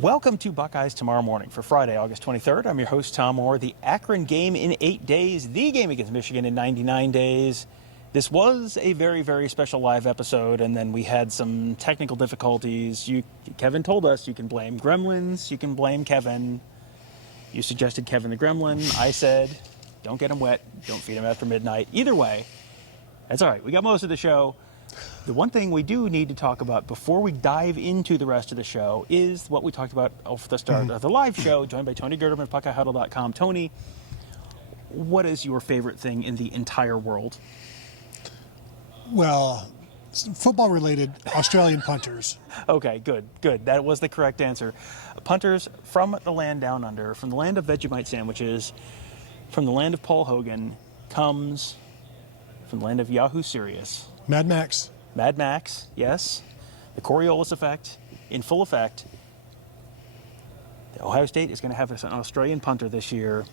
Welcome to Buckeyes Tomorrow Morning for Friday, August 23rd. I'm your host, Tom Orr. The Akron game in 8 days, the game against Michigan in 99 days. This was a very, very special live episode, and then we had some technical difficulties. Kevin told us you can blame gremlins, you can blame Kevin. You suggested Kevin the gremlin. I said, don't get him wet, don't feed him after midnight. Either way, that's all right. We got most of the show. The one thing we do need to talk about before we dive into the rest of the show is what we talked about off the start of the live show, joined by Tony Gerdeman of BuckeyeHuddle.com. Tony, what is your favorite thing in the entire world? Well, football-related Australian punters. Okay, good. That was the correct answer. Punters from the land down under, from the land of Vegemite sandwiches, from the land of Paul Hogan, comes from the land of Yahoo Serious. Mad Max. Mad Max, yes. The Coriolis effect in full effect. Ohio State is going to have an Australian punter this year.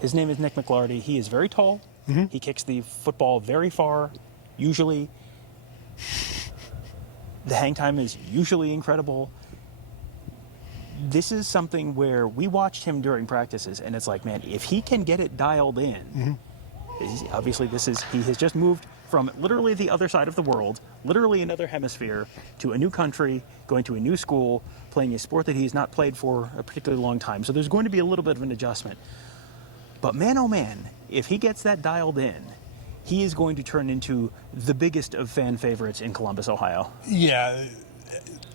His name is Nick McLarty. He is very tall. He kicks the football very far, usually. The hang time is usually incredible. This is something where we watched him during practices, and it's like, man, if he can get it dialed in, obviously he has just moved from literally the other side of the world, literally another hemisphere, to a new country, going to a new school, playing a sport that he's not played for a particularly long time. So there's going to be a little bit of an adjustment. But man, oh man, if he gets that dialed in, he is going to turn into the biggest of fan favorites in Columbus, Ohio. Yeah,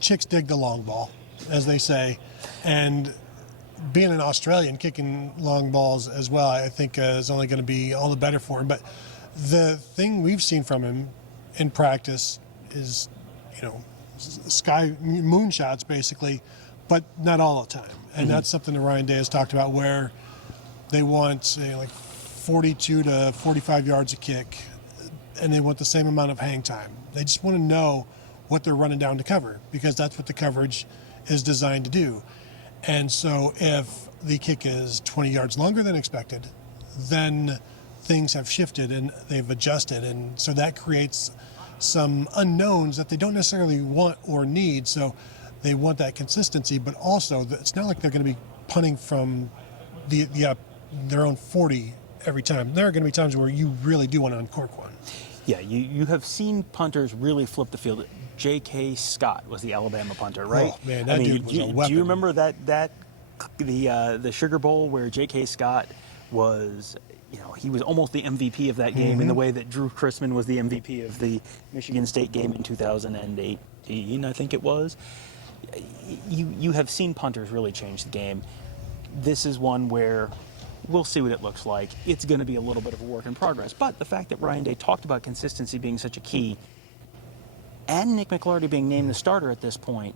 chicks dig the long ball, as they say. And being an Australian, kicking long balls as well, I think is only going to be all the better for him. But the thing we've seen from him in practice is, sky moonshots basically, but not all the time. And that's something that Ryan Day has talked about, where they want, say, like 42 to 45 yards a kick, and they want the same amount of hang time. They just want to know what they're running down to cover, because that's what the coverage is designed to do. And so if the kick is 20 yards longer than expected, then things have shifted and they've adjusted, and so that creates some unknowns that they don't necessarily want or need. So they want that consistency, but also it's not like they're going to be punting from their own 40 every time. There are going to be times where you really do want to uncork one. Yeah, you have seen punters really flip the field. J.K. Scott was the Alabama punter, right? Oh man, that dude was a weapon. Do you remember the Sugar Bowl where J.K. Scott was, he was almost the MVP of that game in the way that Drew Chrisman was the MVP of the Michigan State game in 2018, I think it was. You have seen punters really change the game. This is one where we'll see what it looks like. It's going to be a little bit of a work in progress. But the fact that Ryan Day talked about consistency being such a key, and Nick McLarty being named the starter at this point,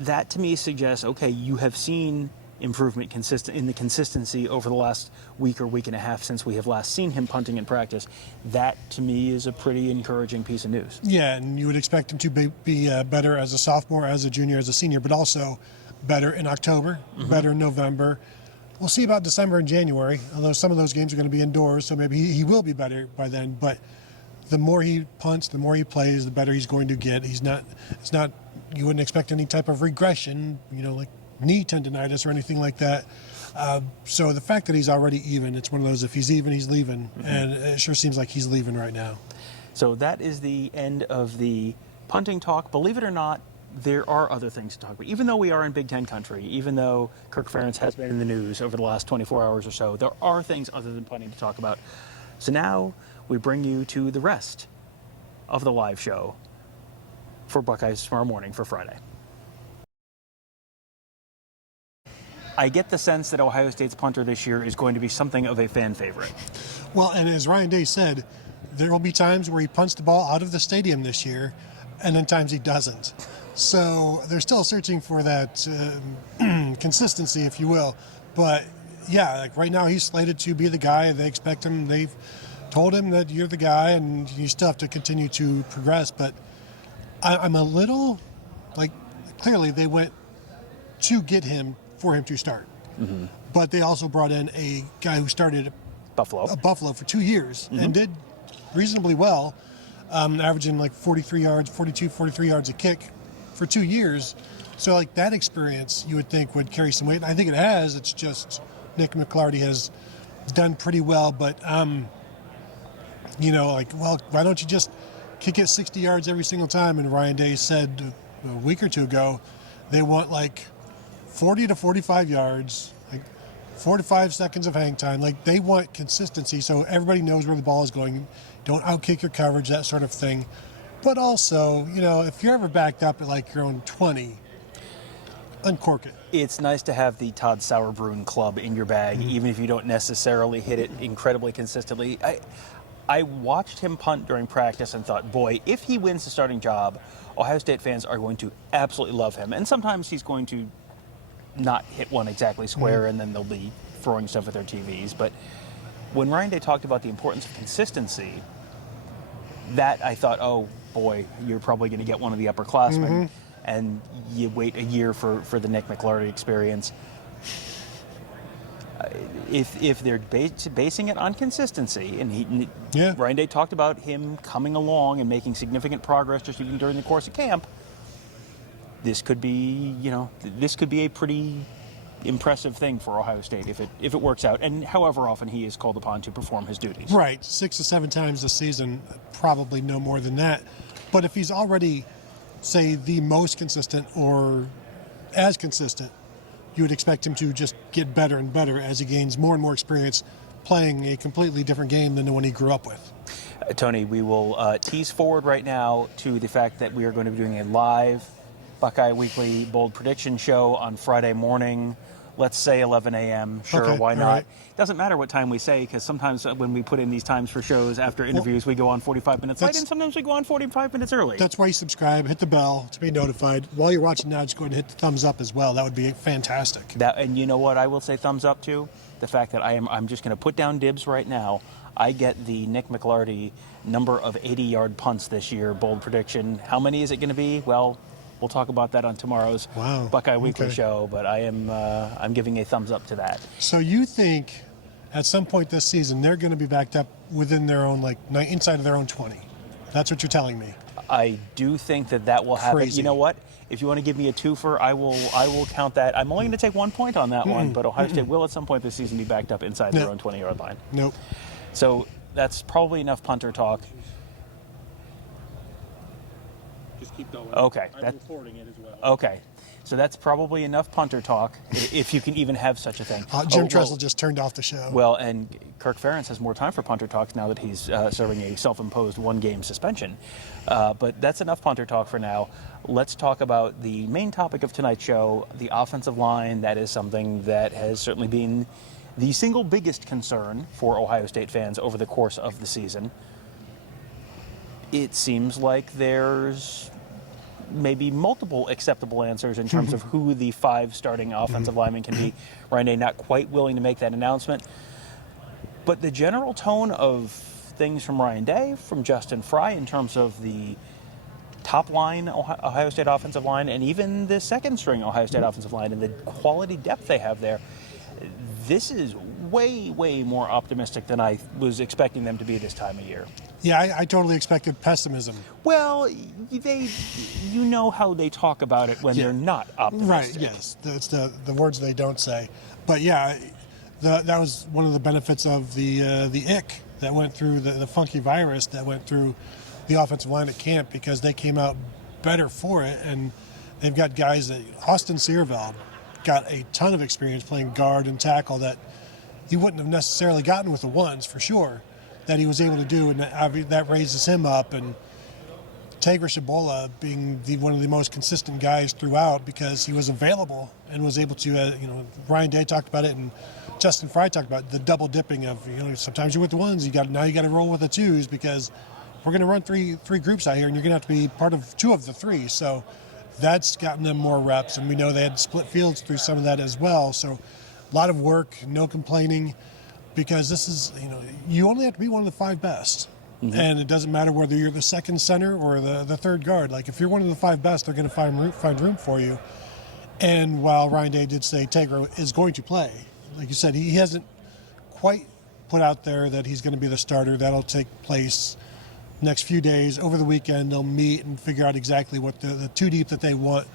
that to me suggests, okay, you have seen improvement in the consistency over the last week or week and a half since we have last seen him punting in practice. That, to me, is a pretty encouraging piece of news. Yeah, and you would expect him to be better as a sophomore, as a junior, as a senior, but also better in October, better in November. We'll see about December and January, although some of those games are going to be indoors, so maybe he will be better by then. But the more he punts, the more he plays, the better he's going to get. It's not, you wouldn't expect any type of regression, like knee tendonitis or anything like that. So the fact that he's already even, it's one of those, if he's even, he's leaving. And it sure seems like he's leaving right now. So that is the end of the punting talk. Believe it or not, there are other things to talk about. Even though we are in Big Ten country, even though Kirk Ferentz has been in the news over the last 24 hours or so, there are things other than punting to talk about. So now we bring you to the rest of the live show for Buckeyes Tomorrow Morning for Friday. I get the sense that Ohio State's punter this year is going to be something of a fan favorite. Well, and as Ryan Day said, there will be times where he punts the ball out of the stadium this year, and then times he doesn't. So they're still searching for that consistency, if you will. But yeah, like right now he's slated to be the guy. They expect him. They've told him that you're the guy, and you still have to continue to progress. But I'm a little, clearly they went to get him for him to start. But they also brought in a guy who started Buffalo for 2 years and did reasonably well, averaging like 43 yards a kick for 2 years. So like that experience, you would think would carry some weight. I think it has. It's just Nick McLarty has done pretty well, but well, why don't you just kick it 60 yards every single time? And Ryan Day said a week or two ago, they want like 40 to 45 yards, like 4 to 5 seconds of hang time. Like they want consistency, so everybody knows where the ball is going. Don't outkick your coverage, that sort of thing. But also, if you're ever backed up at like your own 20, uncork it. It's nice to have the Todd Sauerbrunn club in your bag, even if you don't necessarily hit it incredibly consistently. I watched him punt during practice and thought, boy, if he wins the starting job, Ohio State fans are going to absolutely love him. And sometimes he's going to not hit one exactly square, and then they'll be throwing stuff at their TVs. But when Ryan Day talked about the importance of consistency, that I thought, oh boy, you're probably going to get one of the upperclassmen, and you wait a year for the Nick McLarty experience. If they're basing it on consistency, and Ryan Day talked about him coming along and making significant progress just even during the course of camp, this could be a pretty impressive thing for Ohio State if it works out, and however often he is called upon to perform his duties. Right, 6 to 7 times this season, probably no more than that. But if he's already, say, the most consistent or as consistent, you would expect him to just get better and better as he gains more and more experience playing a completely different game than the one he grew up with. Tony, we will tease forward right now to the fact that we are going to be doing a live Buckeye Weekly Bold Prediction show on Friday morning. Let's say 11 a.m. Sure, okay, why not? right. Doesn't matter what time we say, because sometimes when we put in these times for shows after interviews, we go on 45 minutes late, and sometimes we go on 45 minutes early. That's why you subscribe, hit the bell to be notified. While you're watching now, just go ahead and hit the thumbs up as well. That would be fantastic. And you know what I will say thumbs up to? The fact that I'm just going to put down dibs right now. I get the Nick McLarty number of 80-yard punts this year, bold prediction. How many is it going to be? Well, we'll talk about that on tomorrow's Buckeye Weekly show, but I'm giving a thumbs up to that. So you think at some point this season they're going to be backed up within their own, inside of their own 20? That's what you're telling me. I do think that will happen. Crazy. You know what? If you want to give me a twofer, I will count that. I'm only going to take 1 point on that one, but Ohio State will at some point this season be backed up inside their own 20-yard line. Nope. So that's probably enough punter talk. Just keep going. Okay. I'm recording it as well. Okay. So that's probably enough punter talk, if you can even have such a thing. Jim Tressel just turned off the show. Well, and Kirk Ferentz has more time for punter talks now that he's serving a self-imposed one-game suspension. But that's enough punter talk for now. Let's talk about the main topic of tonight's show, the offensive line. That is something that has certainly been the single biggest concern for Ohio State fans over the course of the season. It seems like there's maybe multiple acceptable answers in terms of who the 5 starting offensive linemen can be. Ryan Day not quite willing to make that announcement. But the general tone of things from Ryan Day, from Justin Frye, in terms of the top line Ohio State offensive line, and even the second string Ohio State offensive line, and the quality depth they have there, this is way, way more optimistic than I was expecting them to be this time of year. Yeah, I totally expected pessimism. Well, you know how they talk about it when they're not optimistic. Right, yes. That's the words they don't say. But yeah, that was one of the benefits of the ick that went through, the funky virus that went through the offensive line at camp, because they came out better for it. And they've got guys that Austin Searveld got a ton of experience playing guard and tackle that he wouldn't have necessarily gotten with the ones, for sure, that he was able to do, and that raises him up. And Tagra Shabola being one of the most consistent guys throughout, because he was available and was able to, Ryan Day talked about it, and Justin Frye talked about the double dipping of, sometimes you're with the ones, now you got to roll with the twos, because we're going to run three groups out here, and you're going to have to be part of 2 of the 3. So that's gotten them more reps, and we know they had split fields through some of that as well. So a lot of work, no complaining, because this is, you only have to be one of the 5 best. And it doesn't matter whether you're the second center or the third guard. Like, if you're one of the 5 best, they're going to find room for you. And while Ryan Day did say Tagra is going to play, like you said, he hasn't quite put out there that he's going to be the starter. That'll take place next few days. Over the weekend, they'll meet and figure out exactly what the 2 deep that they want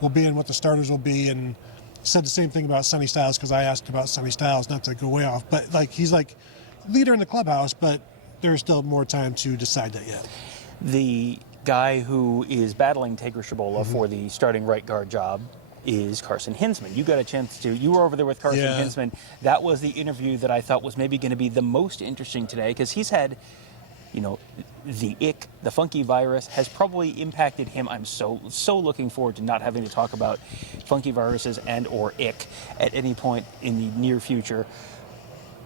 will be and what the starters will be. And said the same thing about Sonny Styles, because I asked about Sonny Styles, not to go way off, but like he's like leader in the clubhouse, but there's still more time to decide that yet. The guy who is battling Taker Shabola for the starting right guard job is Carson Hinsman. You got a chance to, you were over there with Carson Hinsman. That was the interview that I thought was maybe going to be the most interesting today, because he's had, you know, the ick, the funky virus has probably impacted him. I'm so looking forward to not having to talk about funky viruses and or ick at any point in the near future.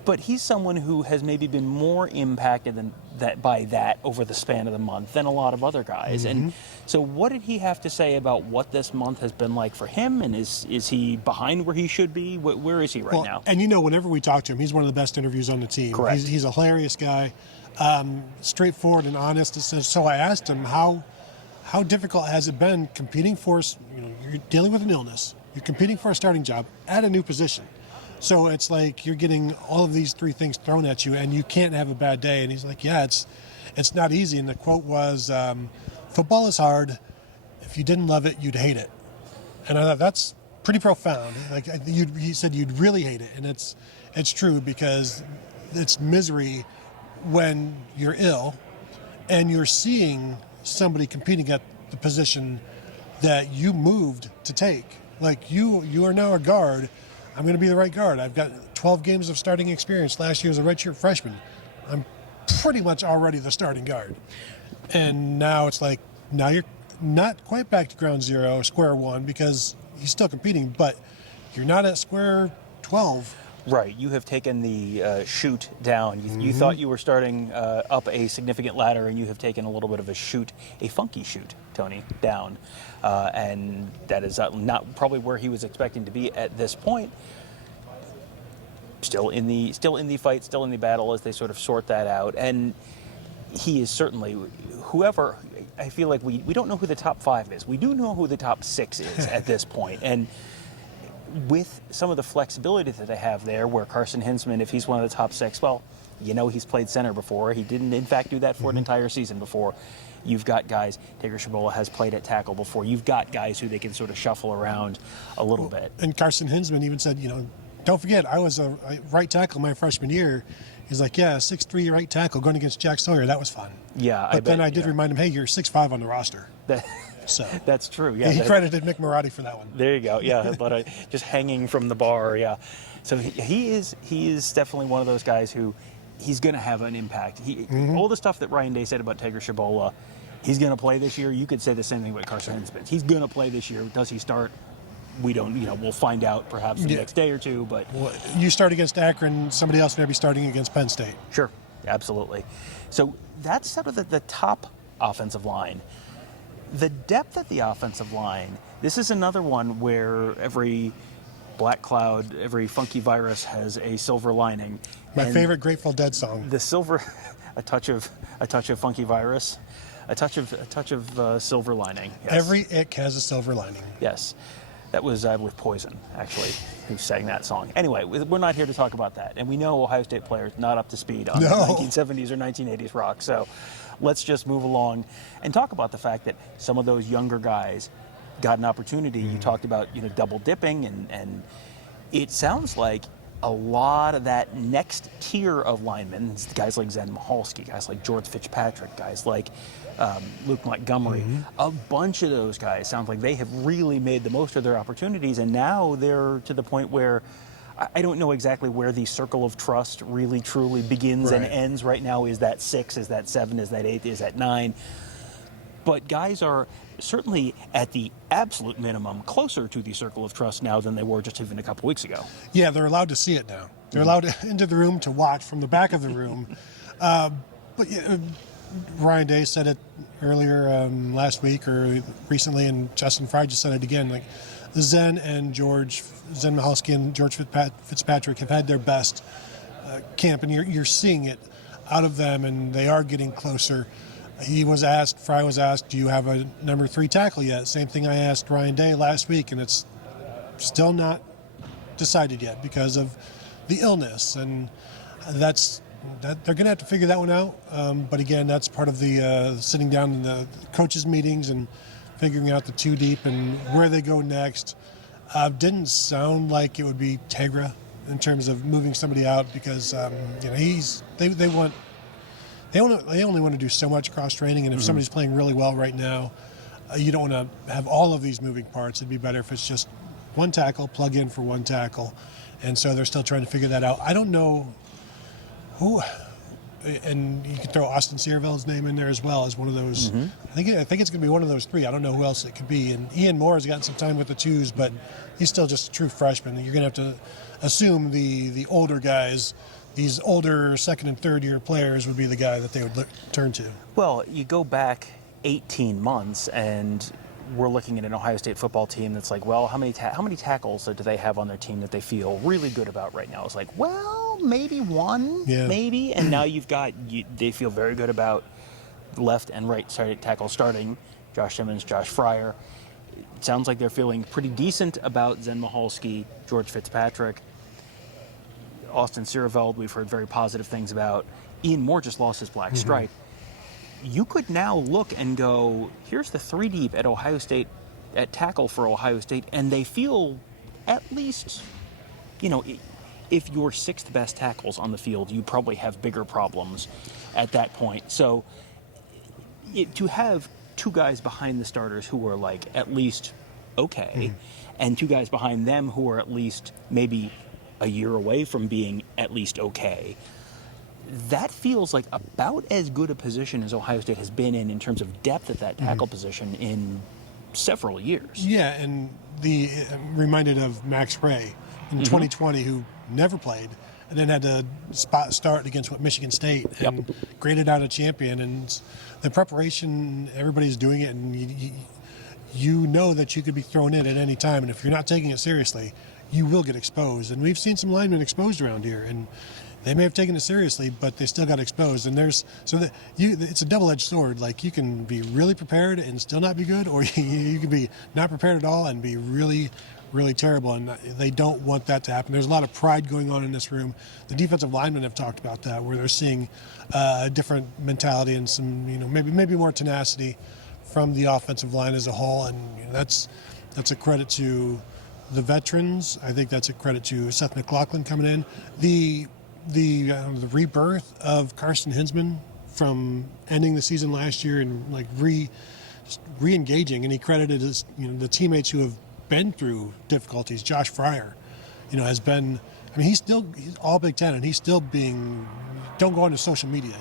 But he's someone who has maybe been more impacted than by that over the span of the month than a lot of other guys. And so what did he have to say about what this month has been like for him? And is he behind where he should be? Where is he right now? And you know, whenever we talk to him, he's one of the best interviews on the team. Correct. He's a hilarious guy, straightforward and honest. So I asked him, how difficult has it been competing for, you know, you're dealing with an illness, you're competing for a starting job at a new position. So it's like you're getting all of these three things thrown at you, and you can't have a bad day. And he's like, yeah, it's not easy. And the quote was, football is hard. If you didn't love it, you'd hate it. And I thought that's pretty profound. Like he said, you'd really hate it. And it's true, because it's misery when you're ill and you're seeing somebody competing at the position that you moved to take. Like you are now a guard. I'm going to be the right guard. I've got 12 games of starting experience. Last year as a redshirt freshman. I'm pretty much already the starting guard. And now it's like, now you're not quite back to ground zero, square one, because he's still competing, but you're not at square 12. Right. You have taken the chute down. You thought you were starting up a significant ladder, and you have taken a little bit of a funky chute, Tony, down. And that is not probably where he was expecting to be at this point. Still in the fight, still in the battle as they sort of sort that out. And he is certainly, whoever, I feel like we don't know who the top 5 is. We do know who the top 6 is at this point. And with some of the flexibility that they have there, where Carson Hinsman, if he's one of the top 6, well, you know, he's played center before. He didn't, in fact, do that for an entire season before. You've got guys, Taker Shabola has played at tackle before. You've got guys who they can sort of shuffle around a little bit. And Carson Hinsman even said, you know, don't forget, I was a right tackle my freshman year. He's like, yeah, 6'3" right tackle going against Jack Sawyer. That was fun. Yeah, but then I did remind him, hey, you're 6'5" on the roster. So that's true. Yeah, he credited McLarty for that one. There you go. Yeah, but just hanging from the bar. Yeah, so he is definitely one of those guys who he's going to have an impact. All the stuff that Ryan Day said about Taker Shabola, he's going to play this year. You could say the same thing about Carson Hinsman. He's going to play this year. Does he start? We don't. You know, we'll find out perhaps the next day or two. But well, you start against Akron, somebody else may be starting against Penn State. Sure, absolutely. So that's sort of the top offensive line. The depth at the offensive line, this is another one where every black cloud, every funky virus has a silver lining. My favorite Grateful Dead song. The silver, a touch of funky virus, a touch of silver lining. Yes. Every ick has a silver lining. Yes. That was with Poison, actually, who sang that song. Anyway, we're not here to talk about that. And we know Ohio State players not up to speed on 1970s or 1980s rock. So let's just move along and talk about the fact that some of those younger guys got an opportunity. You talked about, you know, double dipping, and it sounds like a lot of that next tier of linemen, guys like Zen Mahalski, guys like George Fitzpatrick, guys like Luke Montgomery, a bunch of those guys sounds like they have really made the most of their opportunities, and now they're to the point where I don't know exactly where the circle of trust really truly begins and ends right now. Is that 6? Is that 7? Is that 8? Is that 9? But guys are certainly at the absolute minimum closer to the circle of trust now than they were just even a couple weeks ago. Yeah, they're allowed to see it now. They're allowed into the room to watch from the back of the room. But Ryan Day said it earlier last week or recently, and Justin Frye just said it again. Like Zen Mahalski and George Fitzpatrick have had their best camp, and you're seeing it out of them, and they are getting closer. Frye was asked, do you have a number 3 tackle yet? Same thing I asked Ryan Day last week, and it's still not decided yet because of the illness, and they're going to have to figure that one out. But again, that's part of the sitting down in the coaches' meetings and figuring out the two deep and where they go next. Didn't sound like it would be Tegra in terms of moving somebody out because they only want to do so much cross training, and if somebody's playing really well right now, you don't want to have all of these moving parts. It'd be better if it's just one tackle, plug in for one tackle, and so they're still trying to figure that out. I don't know who. And you could throw Austin Searville's name in there as well as one of those. I think it's going to be one of those three. I don't know who else it could be. And Ian Moore has gotten some time with the twos, but he's still just a true freshman. You're going to have to assume the older guys, these older second and third year players, would be the guy that they would turn to. Well, you go back 18 months and we're looking at an Ohio State football team that's like, well, how many tackles do they have on their team that they feel really good about right now? It's like, well, maybe one, maybe. And now they feel very good about left and right tackle starting, Josh Simmons, Josh Frye. It sounds like they're feeling pretty decent about Zen Michalski, George Fitzpatrick. Austin Searville, we've heard very positive things about. Ian Moore just lost his black stripe. You could now look and go, here's the three deep at Ohio State, at tackle for Ohio State, and they feel at least, if your sixth best tackle's on the field, you probably have bigger problems at that point. So to have two guys behind the starters who are like at least okay, and two guys behind them who are at least maybe a year away from being at least okay, that feels like about as good a position as Ohio State has been in terms of depth at that tackle position in several years. Yeah, and I'm reminded of Max Ray in 2020, who never played and then had to start against Michigan State and graded out a champion. And the preparation, everybody's doing it, and you know that you could be thrown in at any time. And if you're not taking it seriously, you will get exposed. And we've seen some linemen exposed around here, and they may have taken it seriously, but they still got exposed. And it's a double-edged sword. Like, you can be really prepared and still not be good, or you can be not prepared at all and be really, really terrible. And they don't want that to happen. There's a lot of pride going on in this room. The defensive linemen have talked about that, where they're seeing a different mentality and some, maybe more tenacity from the offensive line as a whole. And that's a credit to the veterans. I think that's a credit to Seth McLaughlin coming in. The rebirth of Carson Hinsman from ending the season last year and like re-engaging, and he credited his the teammates who have been through difficulties. Josh Frye, has been. I mean, he's all Big Ten, and he's still being. Don't go onto social media,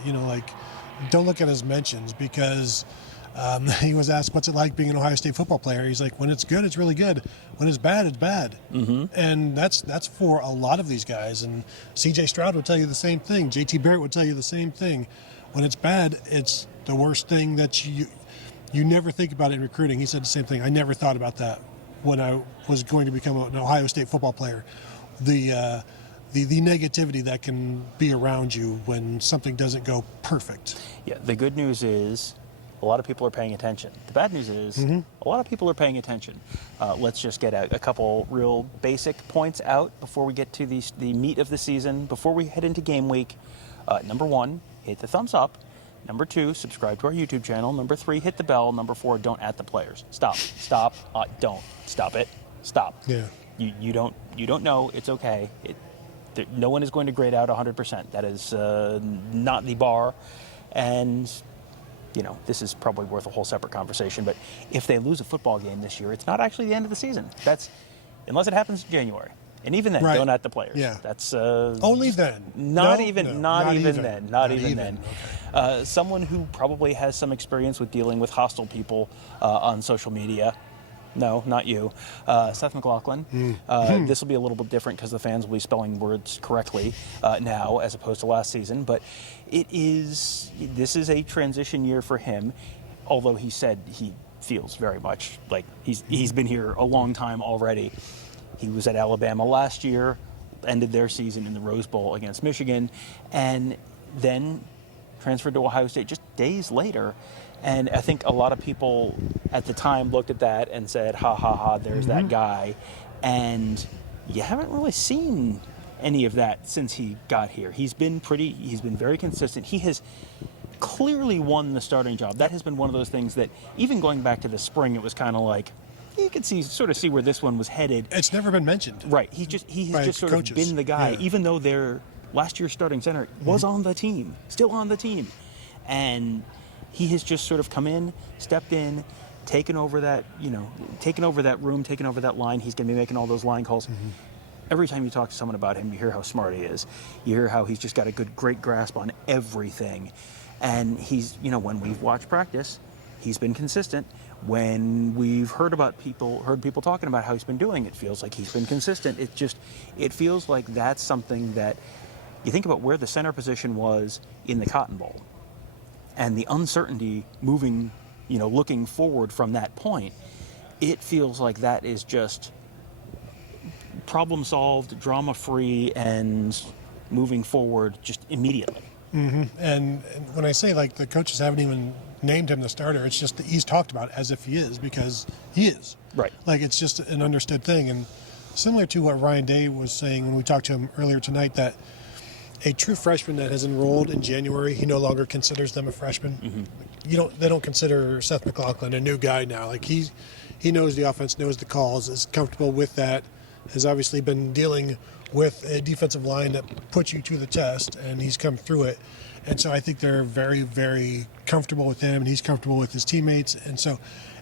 don't look at his mentions, because he was asked, what's it like being an Ohio State football player? He's like, when it's good, it's really good. When it's bad, it's bad. And that's for a lot of these guys. And C.J. Stroud would tell you the same thing. J.T. Barrett would tell you the same thing. When it's bad, it's the worst thing that you never think about it in recruiting. He said the same thing. I never thought about that when I was going to become an Ohio State football player. The negativity that can be around you when something doesn't go perfect. Yeah, the good news is a lot of people are paying attention. The bad news is a lot of people are paying attention. Let's just get a couple real basic points out before we get to the meat of the season, before we head into game week. Number 1, hit the thumbs up. Number 2, subscribe to our YouTube channel. Number 3, hit the bell. Number 4, don't at the players. Stop. Don't. Stop it. Stop. Yeah. You don't know. It's okay. No one is going to grade out 100%. That is not the bar. And this is probably worth a whole separate conversation, but if they lose a football game this year, it's not actually the end of the season. That's unless it happens in January. And even then, don't at the players. Yeah. That's only then. Not even then. Okay. Someone who probably has some experience with dealing with hostile people on social media. No, not you. Seth McLaughlin. This will be a little bit different because the fans will be spelling words correctly now as opposed to last season. But this is a transition year for him, although he said he feels very much like he's been here a long time already. He was at Alabama last year, ended their season in the Rose Bowl against Michigan, and then transferred to Ohio State just days later. And I think a lot of people at the time looked at that and said, ha, ha, ha, there's that guy. And you haven't really seen any of that since he got here. He's been very consistent. clearly won the starting job. That has been one of those things that, even going back to the spring, it was kind of like, you could sort of see where this one was headed. It's never been mentioned. Right. He has just sort coaches. of been the guy, Yeah. even though their last year's starting center was on the team, still on the team. And he has just sort of come in, stepped in, taken over that room, taken over that line. He's going to be making all those line calls. Every time you talk to someone about him, you hear how smart he is. You hear how he's just got a great grasp on everything. And he's, when we've watched practice, he's been consistent. When we've heard people talking about how he's been doing, it feels like he's been consistent. It feels like that's something that you think about where the center position was in the Cotton Bowl and the uncertainty moving, looking forward from that point. It feels like that is just problem solved, drama free, and moving forward just immediately. And when I say like the coaches haven't even named him the starter, it's just that he's talked about as if he is, because he is. Right. Like it's just an understood thing. And similar to what Ryan Day was saying when we talked to him earlier tonight, that a true freshman that has enrolled in January, he no longer considers them a freshman. They don't consider Seth McLaughlin a new guy now. Like he knows the offense, knows the calls, is comfortable with that, has obviously been dealing with a defensive line that puts you to the test, and he's come through it. And so I think they're very, very comfortable with him, and he's comfortable with his teammates. And so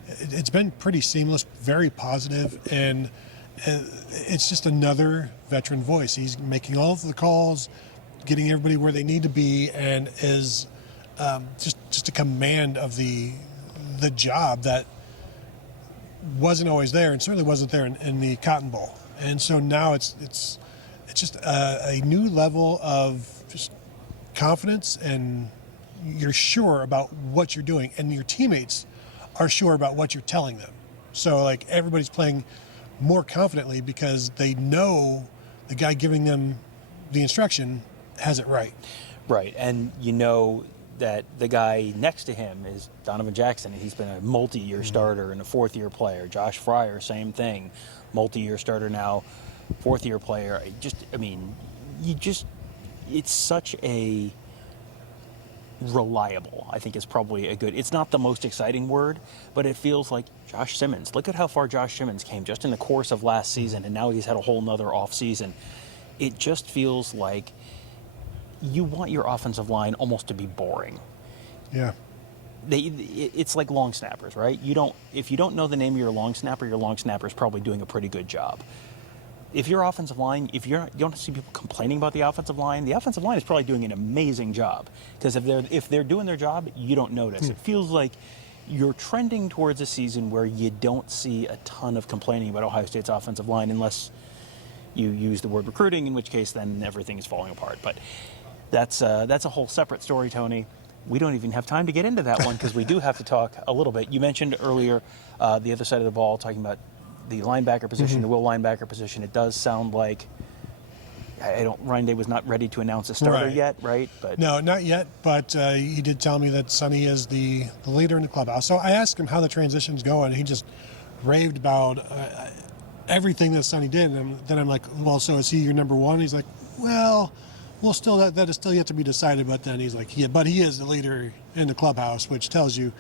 it's been pretty seamless, very positive, and it's just another veteran voice. He's making all of the calls, getting everybody where they need to be, and is just a command of the job that wasn't always there, and certainly wasn't there in the Cotton Bowl. And so now it's just a new level of just confidence, and you're sure about what you're doing, and your teammates are sure about what you're telling them. So like everybody's playing more confidently because they know the guy giving them the instruction has it right. Right, and that the guy next to him is Donovan Jackson. He's been a multi-year starter and a fourth-year player. Josh Frye, same thing, multi-year starter now, fourth-year player. It's such a reliable, I think is probably it's not the most exciting word, but it feels like Josh Simmons. Look at how far Josh Simmons came just in the course of last season, and now he's had a whole nother off season. It just feels like you want your offensive line almost to be boring. Yeah. It's like long snappers, right? If you don't know the name of your long snapper is probably doing a pretty good job. If your offensive line, you don't see people complaining about the offensive line is probably doing an amazing job. Because if they're doing their job, you don't notice. It feels like you're trending towards a season where you don't see a ton of complaining about Ohio State's offensive line, unless you use the word recruiting, in which case then everything is falling apart. But that's a whole separate story, Tony. We don't even have time to get into that one because we do have to talk a little bit. You mentioned earlier the other side of the ball, talking about the linebacker position, the will linebacker position. It does sound like Ryan Day was not ready to announce a starter yet, right? But no, not yet. But he did tell me that Sonny is the leader in the clubhouse. So I asked him how the transition's going, and he just raved about everything that Sonny did. And then I'm like, well, so is he your number one? He's like, well, still that is still yet to be decided. But then he's like, yeah, but he is the leader in the clubhouse, which tells you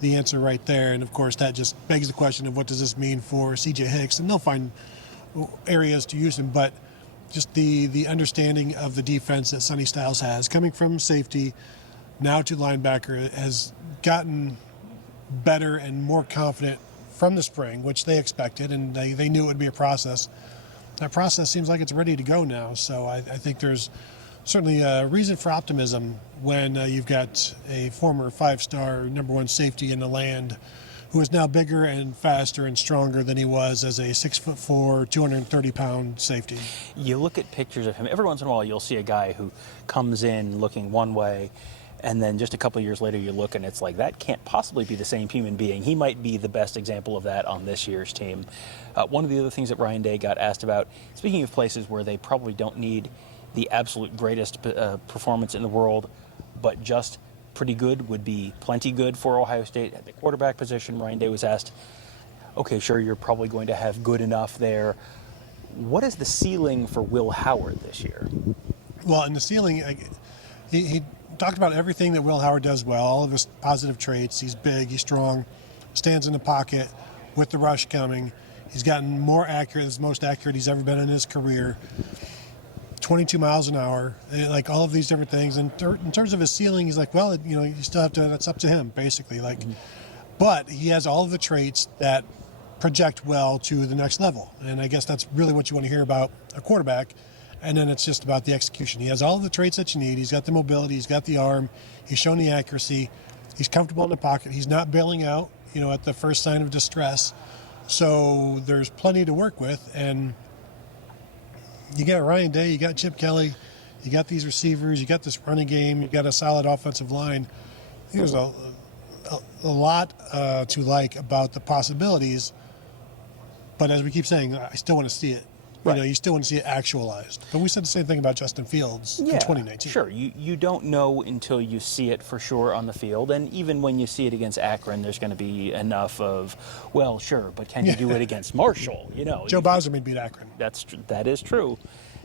the answer right there. And of course, that just begs the question of what does this mean for C.J. Hicks? And they'll find areas to use him, but just the understanding of the defense that Sonny Styles has, coming from safety now to linebacker, has gotten better and more confident from the spring, which they expected, and they knew it would be a process. That process seems like it's ready to go now. So I think there's certainly a reason for optimism when you've got a former five-star number one safety in the land who is now bigger and faster and stronger than he was as a 6'4", 230-pound safety. You look at pictures of him, every once in a while you'll see a guy who comes in looking one way, and then just a couple of years later you look and it's like, that can't possibly be the same human being. He might be the best example of that on this year's team. One of the other things that Ryan Day got asked about, speaking of places where they probably don't need the absolute greatest performance in the world, but just pretty good would be plenty good for Ohio State. At the quarterback position, Ryan Day was asked, okay, sure, you're probably going to have good enough there. What is the ceiling for Will Howard this year? Well, in the ceiling, he talked about everything that Will Howard does well, all of his positive traits. He's big, he's strong, stands in the pocket with the rush coming. He's gotten more accurate. It's the most accurate he's ever been in his career. 22 miles an hour, like all of these different things. And in terms of his ceiling, he's like, well, you still have to, that's up to him, basically. Like, but he has all of the traits that project well to the next level. And I guess that's really what you want to hear about a quarterback. And then it's just about the execution. He has all of the traits that you need. He's got the mobility. He's got the arm. He's shown the accuracy. He's comfortable in the pocket. He's not bailing out, at the first sign of distress. So there's plenty to work with. And you got Ryan Day, you got Chip Kelly, you got these receivers, you got this running game, you got a solid offensive line. There's a lot to like about the possibilities. But as we keep saying, I still want to see it. Right. You still want to see it actualized. But we said the same thing about Justin Fields in 2019. Sure. You don't know until you see it for sure on the field. And even when you see it against Akron, there's going to be enough of, well, sure, but can you do it against Marshall? Joe Bauserman beat Akron. That is true.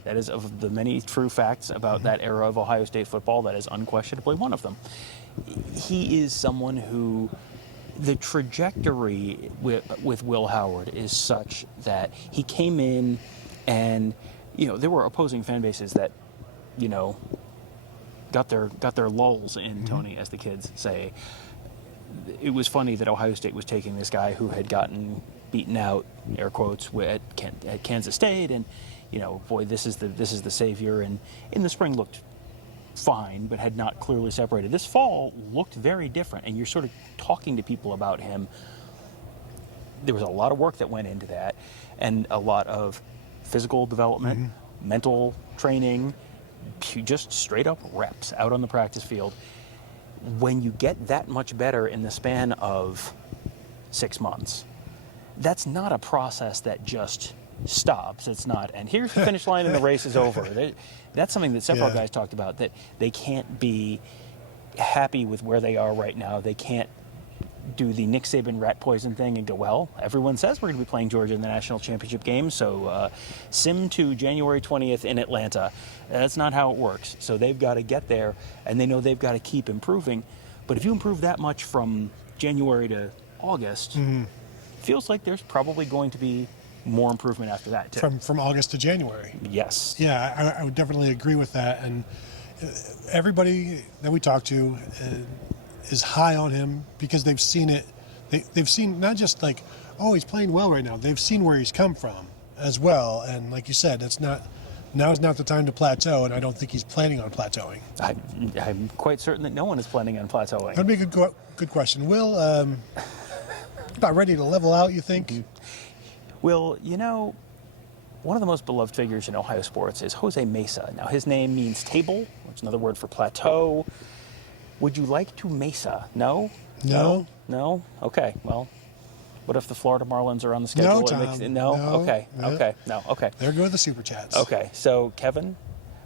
That is, of the many true facts about that era of Ohio State football, that is unquestionably one of them. He is someone who, the trajectory with Will Howard is such that he came in and, there were opposing fan bases that, got their lulls in, Tony, as the kids say. It was funny that Ohio State was taking this guy who had gotten beaten out, air quotes, at Kansas State, and, boy, this is the savior, and in the spring looked fine, but had not clearly separated. This fall looked very different, and you're sort of talking to people about him. There was a lot of work that went into that, and a lot of physical development, mental training, just straight up reps out on the practice field. When you get that much better in the span of 6 months, that's not a process that just stops. It's not, and here's the finish line and the race is over. That's something that several guys talked about, that they can't be happy with where they are right now. They can't do the Nick Saban rat poison thing and go, well, everyone says we're going to be playing Georgia in the national championship game, so sim to January 20th in Atlanta. That's not how it works. So they've got to get there, and they know they've got to keep improving. But if you improve that much from January to August, feels like there's probably going to be more improvement after that, too. From August to January. Yes. Yeah, I would definitely agree with that. And everybody that we talk to is high on him because they've seen it. They've seen not just like, oh, he's playing well right now. They've seen where he's come from as well. And like you said, now is not the time to plateau, and I don't think he's planning on plateauing. I'm quite certain that no one is planning on plateauing. That'd be a good question. Will, about ready to level out, you think? Well, one of the most beloved figures in Ohio sports is Jose Mesa. Now, his name means table, which is another word for plateau. Would you like to Mesa? No? No. No? Okay, well, what if the Florida Marlins are on the schedule? No, Tom. No? Okay, No. okay, no, okay. There go the super chats. Okay, so, Kevin,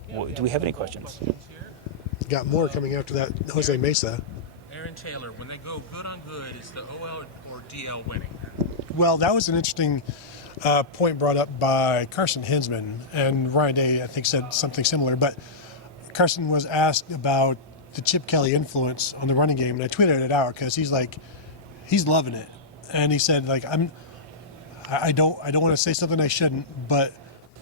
do we have any questions? Got more coming after that Jose Mesa. Aaron Taylor, when they go good on good, is the OL or DL winning? Well, that was an interesting point brought up by Carson Hinsman, and Ryan Day, I think, said something similar. But Carson was asked about the Chip Kelly influence on the running game, and I tweeted it out because he's loving it, and he said I don't want to say something I shouldn't, but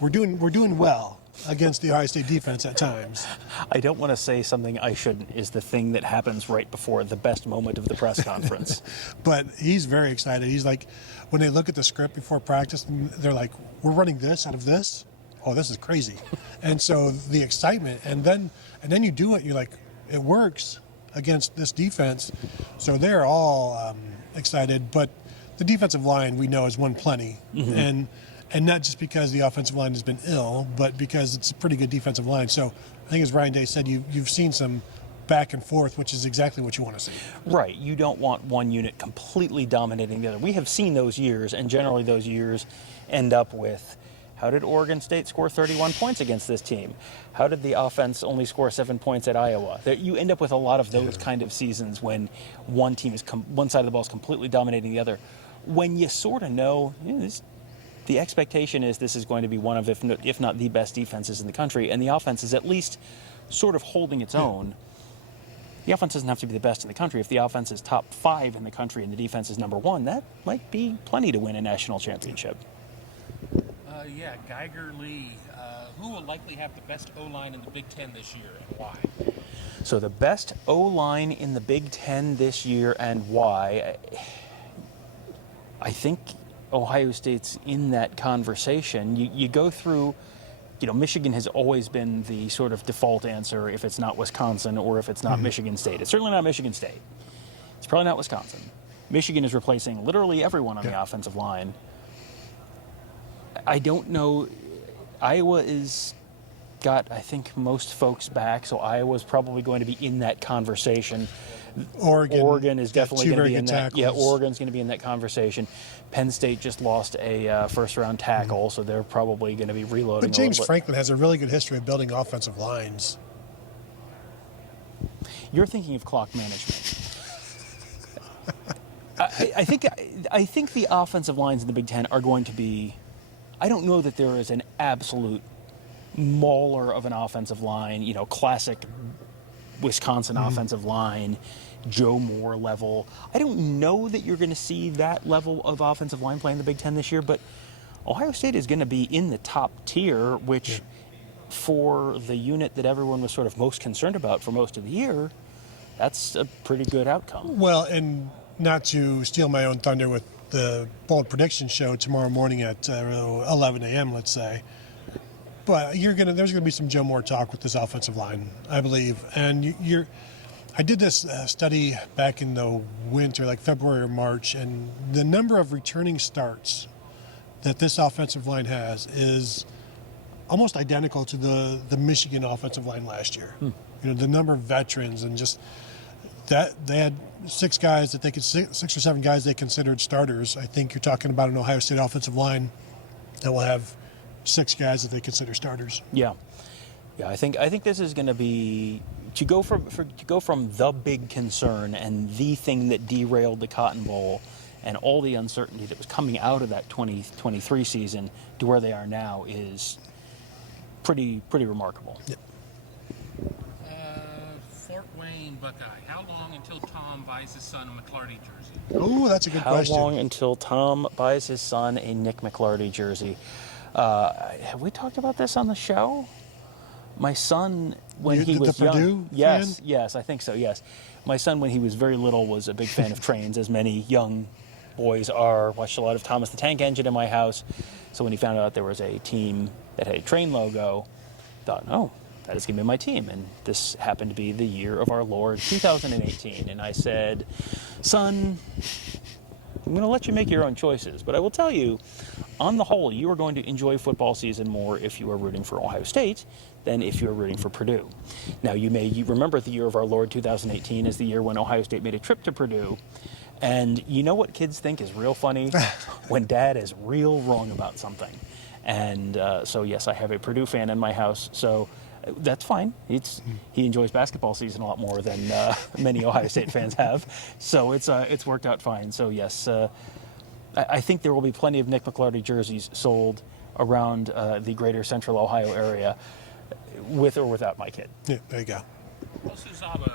we're doing well against the Ohio State defense at times. I don't want to say something I shouldn't is the thing that happens right before the best moment of the press conference. But he's very excited. He's like, when they look at the script before practice, they're like, we're running this out of this? Oh, this is crazy. And so the excitement, and then you do it, you're like, it works against this defense. So they're all excited, but the defensive line we know has won plenty. And not just because the offensive line has been ill, but because it's a pretty good defensive line. So I think, as Ryan Day said, you've seen some back and forth, which is exactly what you want to see. Right. You don't want one unit completely dominating the other. We have seen those years, and generally those years end up with, how did Oregon State score 31 points against this team? How did the offense only score 7 points at Iowa? You end up with a lot of those kind of seasons when one team is one side of the ball is completely dominating the other. When you sort of know, the expectation is this is going to be one of, if not the best defenses in the country, and the offense is at least sort of holding its own. The offense doesn't have to be the best in the country. If the offense is top 5 in the country and the defense is number 1, that might be plenty to win a national championship. Yeah, Geiger Lee. Who will likely have the best O-line in the Big Ten this year and why? So the best O-line in the Big Ten this year and why? I think Ohio State's in that conversation. You go through, Michigan has always been the sort of default answer if it's not Wisconsin or if it's not Michigan State. It's certainly not Michigan State. It's probably not Wisconsin. Michigan is replacing literally everyone on the offensive line. I don't know. Iowa is got, I think, most folks back, so Iowa's probably going to be in that conversation. Oregon is definitely going to be in that. Yeah, Oregon's going to be in that conversation. Penn State just lost a first-round tackle, so they're probably going to be reloading. But James Franklin has a really good history of building offensive lines. You're thinking of clock management. I think the offensive lines in the Big Ten are going to be. I don't know that there is an absolute mauler of an offensive line, classic Wisconsin offensive line, Joe Moore level. I don't know that you're going to see that level of offensive line play in the Big Ten this year, but Ohio State is going to be in the top tier, which for the unit that everyone was sort of most concerned about for most of the year, that's a pretty good outcome. Well, and not to steal my own thunder with the bold prediction show tomorrow morning at 11 a.m., let's say. But there's going to be some Joe Moore talk with this offensive line, I believe. And I did this study back in the winter, like February or March, and the number of returning starts that this offensive line has is almost identical to the Michigan offensive line last year. The number of veterans and just that they had 6 or 7 guys they considered starters. I think you're talking about an Ohio State offensive line that will have 6 guys that they consider starters. Yeah. I think this is going to be to go from the big concern and the thing that derailed the Cotton Bowl and all the uncertainty that was coming out of that 2023 season to where they are now is pretty remarkable. Yep. Fort Wayne Buckeye. How long until Tom buys his son a McLarty jersey? Oh, that's a good question. How long until Tom buys his son a Nick McLarty jersey? Have we talked about this on the show? My son, when he was young, Purdue yes, I think so. Yes, my son, when he was very little, was a big fan of trains, as many young boys are. Watched a lot of Thomas the Tank Engine in my house. So when he found out there was a team that had a train logo, thought, oh, that is going to be my team. And this happened to be the year of our Lord, 2018. And I said, son, I'm going to let you make your own choices, but I will tell you, on the whole, you are going to enjoy football season more if you are rooting for Ohio State than if you are rooting for Purdue. Now, you remember the year of our Lord 2018 as the year when Ohio State made a trip to Purdue, and you know what kids think is real funny? When dad is real wrong about something. And so, yes, I have a Purdue fan in my house, so that's fine. He enjoys basketball season a lot more than many Ohio State fans have, so it's worked out fine. So yes, I think there will be plenty of Nick McLarty jerseys sold around the greater Central Ohio area, with or without my kid. Yeah, there you go. Also, Zabo,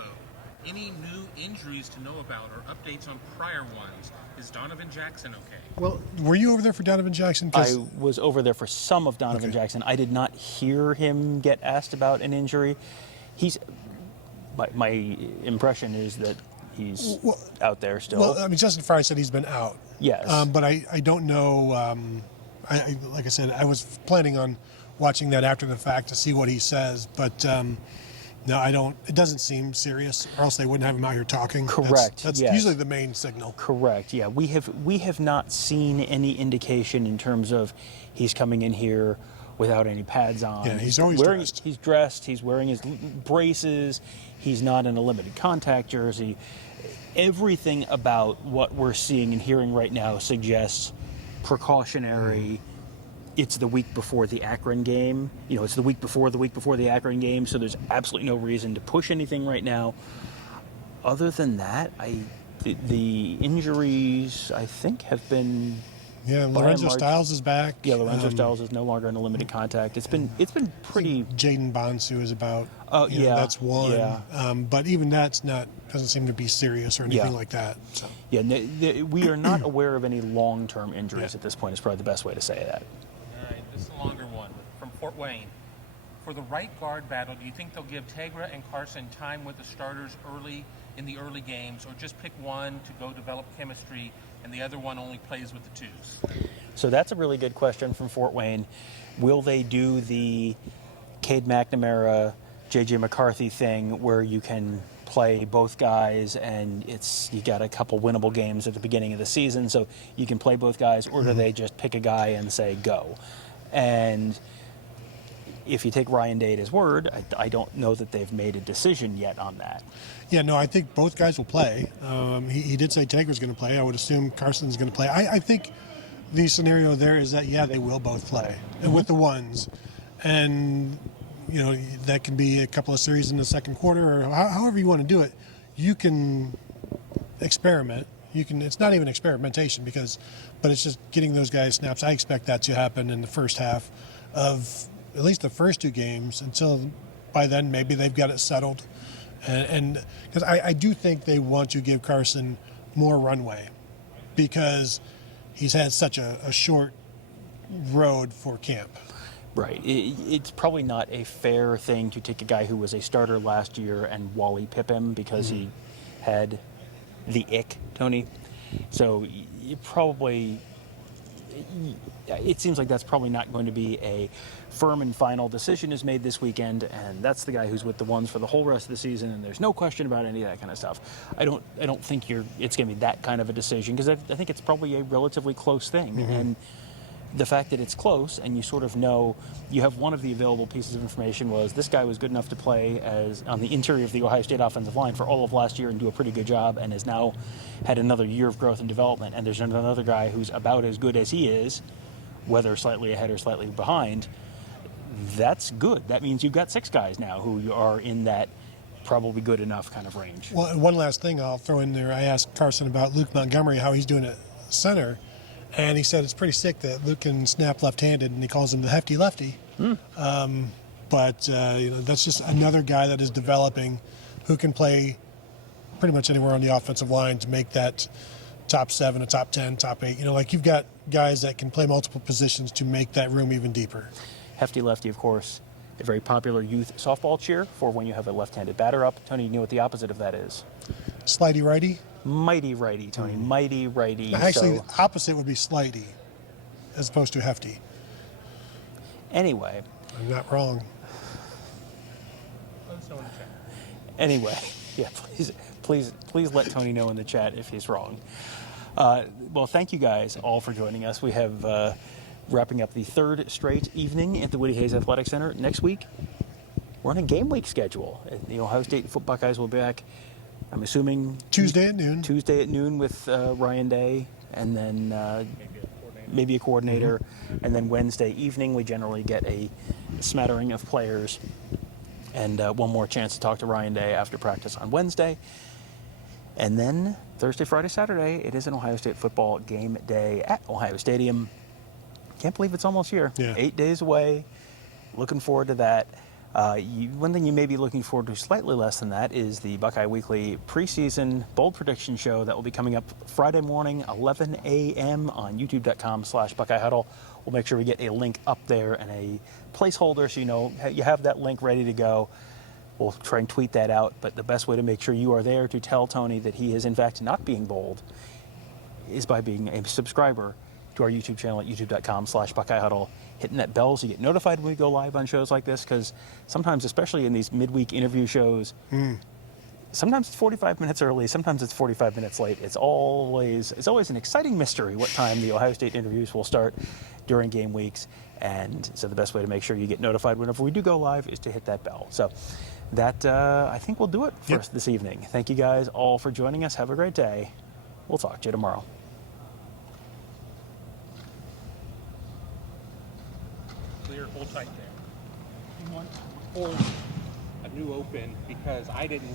any new injuries to know about or updates on prior ones? Is Donovan Jackson okay? Well, were you over there for Donovan Jackson? I was over there for some of Donovan Jackson. I did not hear him get asked about an injury. My impression is that he's out there still. Well, I mean, Justin Frye said he's been out. Yes. But I don't know. Like I said, I was planning on watching that after the fact to see what he says. But no, I don't. It doesn't seem serious, or else they wouldn't have him out here talking. Correct. That's yes. usually the main signal. Correct. Yeah, we have not seen any indication in terms of he's coming in here without any pads on. Yeah, he's always dressed. He's dressed. He's wearing his braces. He's not in a limited contact jersey. Everything about what we're seeing and hearing right now suggests precautionary. It's the week before the Akron game. It's the week before the Akron game, so there's absolutely no reason to push anything right now. Other than that, the injuries, I think, have been Yeah, and Lorenzo large- Styles is back. Yeah, Lorenzo Styles is no longer in the limited contact. It's been pretty. Jaden Bonsu is about. Oh, you know, yeah, that's one. yeah. But even doesn't seem to be serious or anything Yeah. like that. So. Yeah, we are not aware of any long-term injuries at this point. Is probably the best way to say that. All right, this is a longer one from Fort Wayne. For the right guard battle, do you think they'll give Tegra and Carson time with the starters in the early games, or just pick one to go develop chemistry and the other one only plays with the twos? So that's a really good question from Fort Wayne. Will they do the Cade McNamara, J.J. McCarthy thing where you can play both guys and you got a couple winnable games at the beginning of the season so you can play both guys, or do they just pick a guy and say go? And if you take Ryan Day at his word, I don't know that they've made a decision yet on that. Yeah, no, I think both guys will play. He did say Tegra's going to play. I would assume Carson's going to play. I think the scenario there is that, yeah, they will both play with the ones. And, you know, that can be a couple of series in the second quarter or however you want to do it. You can experiment. It's not even experimentation but it's just getting those guys snaps. I expect that to happen in the first half of at least the first two games until by then maybe they've got it settled. And because I do think they want to give Carson more runway because he's had such a short road for camp. Right. It's probably not a fair thing to take a guy who was a starter last year and Wally Pip him because he had the ick, Tony. So you probably... It seems like that's probably not going to be a firm and final decision is made this weekend, and that's the guy who's with the ones for the whole rest of the season, and there's no question about any of that kind of stuff. I don't think it's going to be that kind of a decision because I think it's probably a relatively close thing, and the fact that it's close and you sort of know you have one of the available pieces of information was this guy was good enough to play as on the interior of the Ohio State offensive line for all of last year and do a pretty good job and has now had another year of growth and development, and there's another guy who's about as good as he is, whether slightly ahead or slightly behind. That's good. That means you've got 6 guys now who are in that probably good enough kind of range. Well, and one last thing I'll throw in there. I asked Carson about Luke Montgomery, how he's doing at center, and he said it's pretty sick that Luke can snap left-handed, and he calls him the hefty lefty. But that's just another guy that is developing who can play pretty much anywhere on the offensive line to make that top 7, a top 10, top 8. Like you've got guys that can play multiple positions to make that room even deeper. Hefty lefty, of course, a very popular youth softball cheer for when you have a left-handed batter up. Tony, you know what the opposite of that is? Slidey righty? Mighty righty, Tony. Mighty righty. Actually, the opposite would be slidey as opposed to hefty. Anyway. I'm not wrong. Anyway, yeah, please let Tony know in the chat if he's wrong. Well, thank you guys all for joining us. We have wrapping up the 3rd straight evening at the Woody Hayes Athletic Center. Next week, we're on a game week schedule. The Ohio State Buckeyes will be back, I'm assuming Tuesday at noon. Tuesday at noon with Ryan Day, and then maybe a coordinator. And then Wednesday evening, we generally get a smattering of players and one more chance to talk to Ryan Day after practice on Wednesday. And then Thursday, Friday, Saturday, it is an Ohio State football game day at Ohio Stadium. Can't believe it's almost here. Yeah. 8 days away. Looking forward to that. One thing you may be looking forward to slightly less than that is the Buckeye Weekly preseason bold prediction show that will be coming up Friday morning, 11 a.m. on youtube.com/Buckeye Huddle. We'll make sure we get a link up there and a placeholder so you have that link ready to go. We'll try and tweet that out, but the best way to make sure you are there to tell Tony that he is in fact not being bold is by being a subscriber to our YouTube channel at youtube.com/Buckeye Huddle, hitting that bell so you get notified when we go live on shows like this, because sometimes, especially in these midweek interview shows, sometimes it's 45 minutes early, sometimes it's 45 minutes late. It's always an exciting mystery what time the Ohio State interviews will start during game weeks, and so the best way to make sure you get notified whenever we do go live is to hit that bell. So that, I think, will do it for us this evening. Thank you guys all for joining us. Have a great day. We'll talk to you tomorrow. Clear, hold tight there. Hold a new open because I didn't